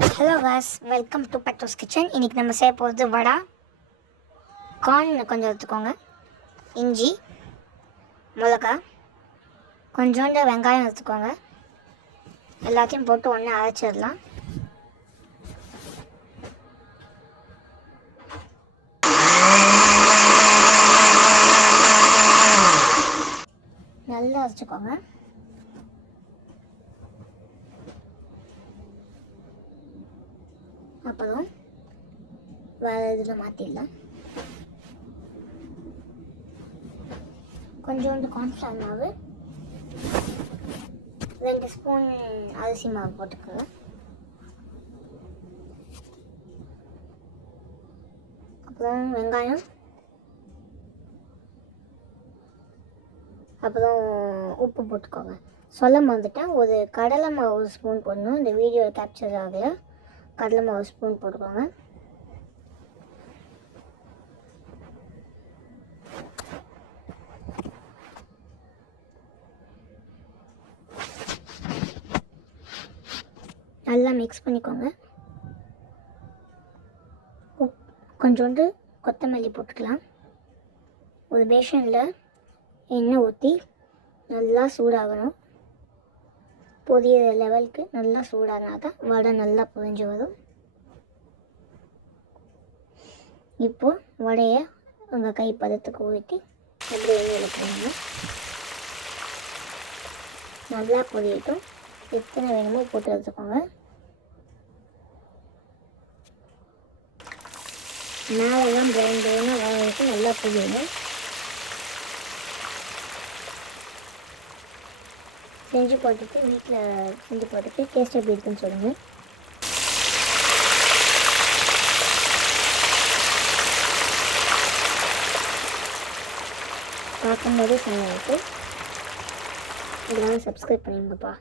Hello guys, welcome to பட்டோஸ் kitchen. இன்றைக்கி நம்ம செய்ய போகிறது வடை. கார்ன் கொஞ்சம் எடுத்துக்கோங்க, இஞ்சி, மிளகா, கொஞ்சோண்டு வெங்காயம் எடுத்துக்கோங்க. எல்லாத்தையும் போட்டு ஒன்று அரைச்சிடலாம். நல்லா அரைச்சிக்கோங்க. அப்புறம் வேறு இதில் மாற்றிடலாம். கொஞ்சோண்டு கார்ன்ஃப்ளவர் மாவு, 2 ஸ்பூன் அரிசி மாவு போட்டுக்கோங்க. அப்புறம் வெங்காயம், அப்புறம் உப்பு போட்டுக்கோங்க. சொல்ல மறந்துட்டேன், ஒரு கடலை மாவு 1 ஸ்பூன் போடணும். இந்த வீடியோ கேப்சர் ஆகலை. கடலை மாவு 1 ஸ்பூன் போட்டுக்கோங்க. நல்லா மிக்ஸ் பண்ணிக்கோங்க. கொஞ்சோண்டு கொத்தமல்லி போட்டுக்கலாம். ஒரு பேஷனில் எண்ணெய் ஊற்றி நல்லா சூடாகணும். பொரியிற லெவலுக்கு நல்லா சூடானா தான் வடை நல்லா பொரிஞ்சு வரும். இப்போது வடையை உங்கள் கை பதத்துக்கு ஊற்றி அப்படியே எண்ணெயில் போடணும். நல்லா பொரியட்டும். எத்தனை வேணுமோ போட்டு வச்சுக்கோங்க. மேலெல்லாம் ப்ரௌன் ப்ரௌனாக வர வரைக்கும் நல்லா பொரியணும். செஞ்சு போட்டுட்டு வீட்டில் செஞ்சு போட்டுட்டு டேஸ்ட் எப்படி இருக்குன்னு சொல்லுங்கள். பார்க்கும்போதே சொன்னேன். இதெல்லாம் சப்ஸ்கிரைப் பண்ணிங்கப்பா.